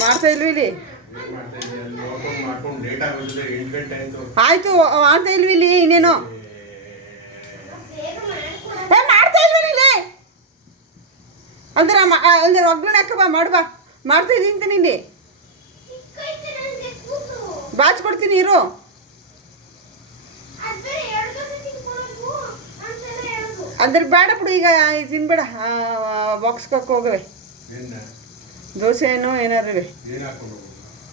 ಮಾಡ್ತಾ ಇಲ್ವ ಇಲ್ಲಿ? ಆಯ್ತು ಮಾಡ್ತಾ ಇಲ್ವ ಇಲ್ಲಿ? ಇನ್ನೇನು ಮಾಡ್ತಾ ಇಲ್ವೇನು ಇಲ್ಲಿ? ಅಂದ್ರೆ ಅಂದ್ರೆ ಒಗ್ಗರಣೆ ಹಾಕಬಾ ಮಾಡುವ. ಮಾಡ್ತಾ ಇದ್ದೀನಿ ಅಂತ ನಿಲ್ಲಿ ಬಾಚ್ಕೊಡ್ತೀನಿ ಇರು. ಅಂದ್ರೆ ಬೇಡ ಬಿಡು ಈಗ ತಿನ್ಬೇಡ. ಬಾಕ್ಸ್ಗೆ ಹಾಕಿ ಹೋಗವೆ ದೋಸೆ ಏನೋ ಏನಾರು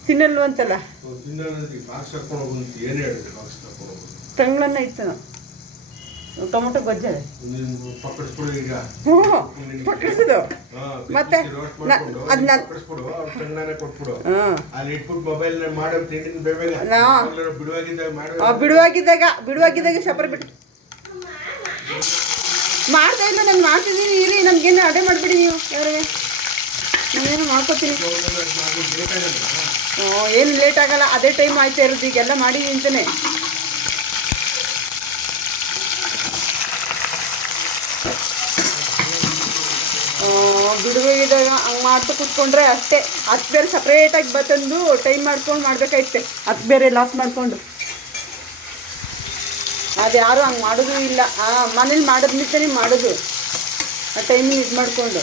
ತಿನ್ನಲ್ವ ಅಂತಲ್ಲ. ತಂಗಳನ್ನ ಇತ್ತು ಟೊಮೊಟೊ ಗೊಜ್ಜದೆ ಪಕ್ಕಡಿಸೋದು ಮತ್ತೆ ಬಿಡುವಾಗಿದ್ದಾಗ ಸಪರ್ ಬಿಟ್ಟು ಮಾಡ್ತಾ ಇಲ್ಲ. ನಾನು ಮಾಡ್ತಿದ್ದೀನಿ ಇರಿ. ನಮಗೇನು ಅಡೆ ಮಾಡಿಬಿಡಿ ನೀವು ಯಾರಿಗೆ. ನಾನೇನು ಮಾಡ್ಕೊತೀನಿ. ಏನು ಲೇಟ್ ಆಗಲ್ಲ, ಅದೇ ಟೈಮ್ ಆಯ್ತಾ ಇರೋದು. ಈಗೆಲ್ಲ ಮಾಡಿ ಅಂತಾನೆ. ಬಿಡುವಾಗಿದ್ದಾಗ ಹಂಗೆ ಮಾಡ್ತಾ ಕೂತ್ಕೊಂಡ್ರೆ ಅಷ್ಟೇ. ಅದು ಬೇರೆ ಸಪ್ರೇಟಾಗಿ ಬಂದು ಟೈಮ್ ಮಾಡ್ಕೊಂಡು ಮಾಡ್ಬೇಕಾಯ್ತೆ. ಅದು ಬೇರೆ ಲಾಸ್ ಮಾಡಿಕೊಂಡು ಅದು ಯಾರೂ ಹಂಗೆ ಮಾಡೋದು ಇಲ್ಲ. ಮನೇಲಿ ಮಾಡೋದ್ನಿಂದನೇ ಮಾಡೋದು ಆ ಟೈಮಿಂಗ್ ಇದು ಮಾಡಿಕೊಂಡು.